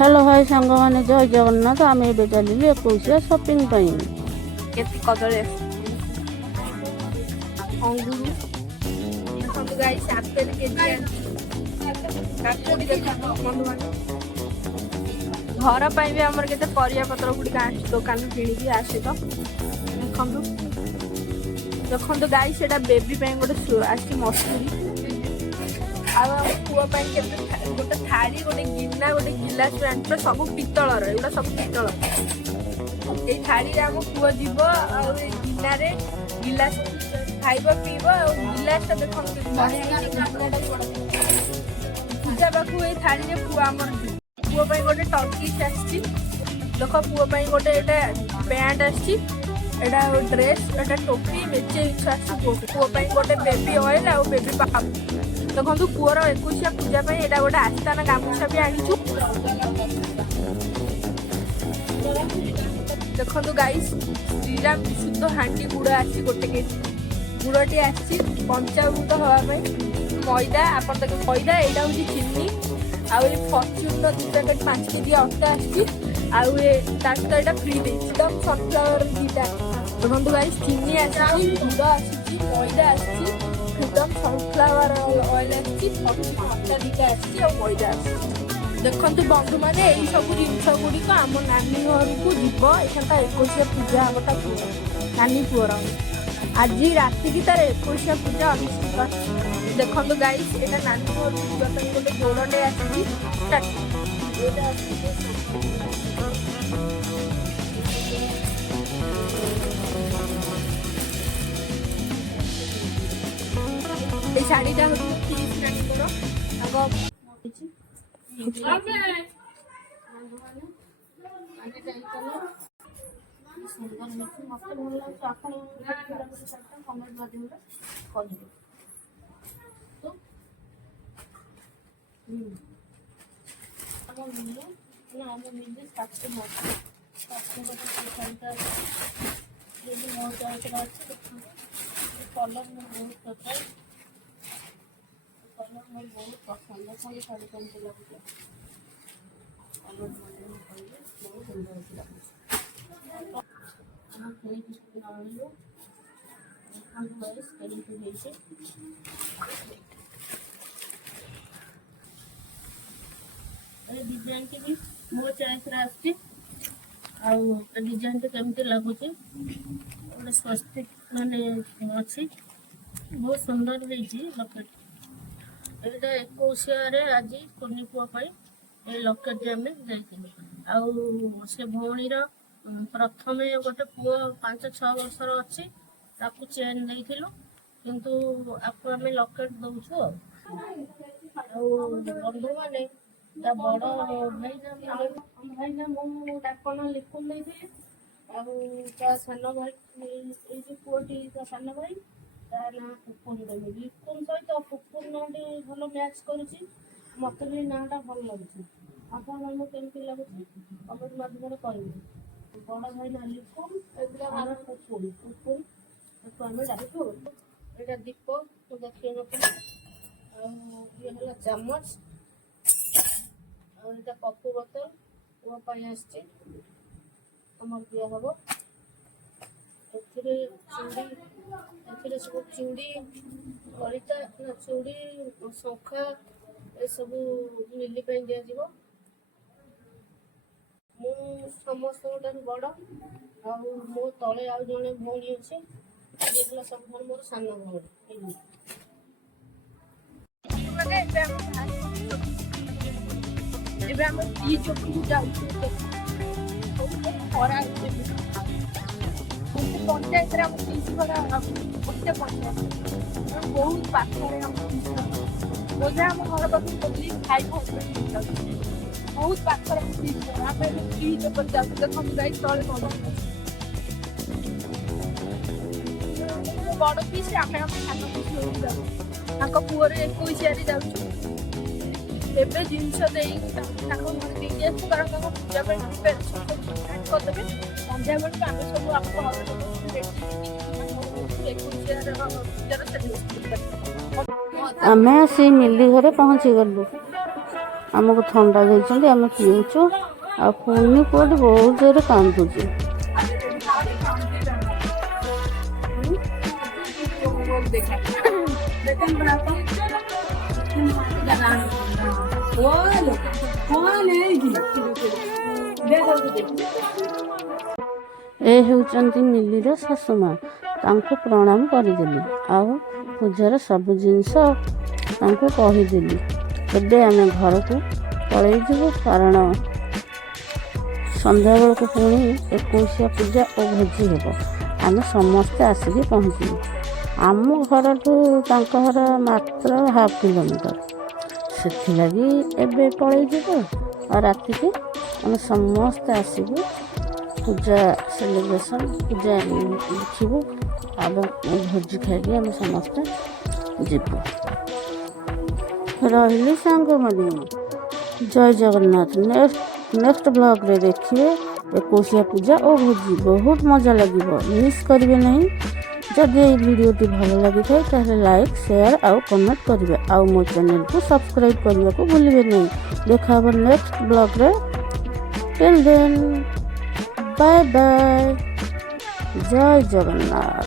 Hello hi सांग मैंने जय जगन्नाथ आम ए चलू 21 सपिंग केती कदली अंगूर सब गाइस आपेल केजी काकुड़ी घर पर भी आमर केते परिया पत्र गुडी आसी दुकान किणी आसे तो देखंतु देखंतु गाइस सेटा बेबी पे गोटे आसी मसूरी पुआ गोटे थाली गोटे गिना गोटे गिलास पूरा सब पितलर एगुड़ा सब पितल ये थाली आम पुआ जीव गिना गिलास खाइब पीब गिलास देख पूजा पाख ये थाली पुआ आम पुओ गोटे टर्किश आसी देख पुओ गोटे पैंट आसी ड्रेस टोपी मेचे पुओ गोटे बेबी ऑयल आ बेबी पाप देखो पुअर 21 पूजा यहाँ गोटे आस्थाना गामुछा भी आनीचु देखो गाइस श्रीराम विशुद्ध हांडी गुड़ आसी गोटे केजी गुड़टी आसी पंचामृत हाँपाई मैदा आप मैदा यहाँ हूँ चीनी आउ फर्चून 2 पैकेट 5 केजी अटा आसत यहाँ फ्री एकदम सनफ्लावर घीटा देखो गाइस चीनी आसी गुड़ आसी मैदा आसी एकदम सनफ्लावर ऑयल आटा दीटा मैदा देखु बंधु मैंने यही सब जिनस गुड़िक आम नानी घर को जीव एखान 21 पूजा हमटा नानी पुअर आज राति की तार 21 पूजा अनुष्ठित देखो गाइस यहाँ नानी घर जावाई गोटे गोड़े आसी शाढ़ीटा कलर बहुत पसंद खाली शाढ़ी केमती लगुच बहुत सुंदर डिजाइन की भी मो चॉइस डिजाइन केमती लगुच गोटे स्वस्तिक माने अच्छी बहुत सुंदर लकेट यहाँ 21 आज कुनी पुआ ये लकेट आम जाइए से भौणीर प्रथम गोटे पुओ 5-6 वर्षर अच्छी ताकू चेन देलु किंतु आपको आम लकेट दौचु बंधु मैंने बड़ भाईना मुझे लिखुन नहीं सान भाई पुओटी सान भाई ना पुपुन देवी लिपुन सहित पुपुन नाटी भल मैच करुच्ची मत भी नाटा भल लगुच आपको केमती लगुच कमेंट माध्यम कह बड़ भाई ना लिपुन ना पुपुन पुपुन आम डाकू यहाँ दीप देखिए ये चामच आटा कपु बोतल पुआपाई आमर दिया हम चूड़ी सब चूड़ी ललिता ना चूड़ी शंखा ये सब मिली दिज्व मु समस्त बड़ आ मो तले आ जड़े भौणी अच्छे ये सब मोर सान भौणी पंचायत गोटे पंचायत बहुत पाखे बोझा आम घर पास 5 बहुत पाखे देखो गाई तले बड़ पीस आम सान पीस पुअर 21 जाऊँ एवं जिनस देखे आस कारण पूजा प्रिपेरेसन करदे संध्या बेलू आम सब आमे आसी मिली घरे पहुँची गलु आमको थंडा देइछन्ती आमे पिउछु आ कुनी कोड बहुत जोरे कांदुची ए हेउचन्ती मिलीर शाशुमा तांको प्रणाम करदेली आ पूजार सब जिनस तांको कहीदेली एबे आमे घर को पलैजु कारण संध्या बेल को पुणी 21 पूजा और भोजी हेब आमे समस्ते आसिक पहुँचलु आम घर ठू घर मात्र हाफ किलोमीटर से लगी एबे पलैजु और राति के आमे समस्ते आसिक पूजा सेलिब्रेशन पूजा देखू और भोजी खाई आम समस्ते जीवु रही सांग मैंने जय जगन्नाथ नेक्स्ट ब्लॉग रे देखिए 21 पूजा और भोजी बहुत मजा लगे मिस करेंगे नहीं जब ये वीडियोटी भल लगी था लाइक शेयर और कमेंट करेंगे आउ मो चैनल को सब्सक्राइब करने को भूलिए नहीं देखा नेक्स्ट ब्लॉग रे टिल देन बाय बाय जय जगन्नाथ।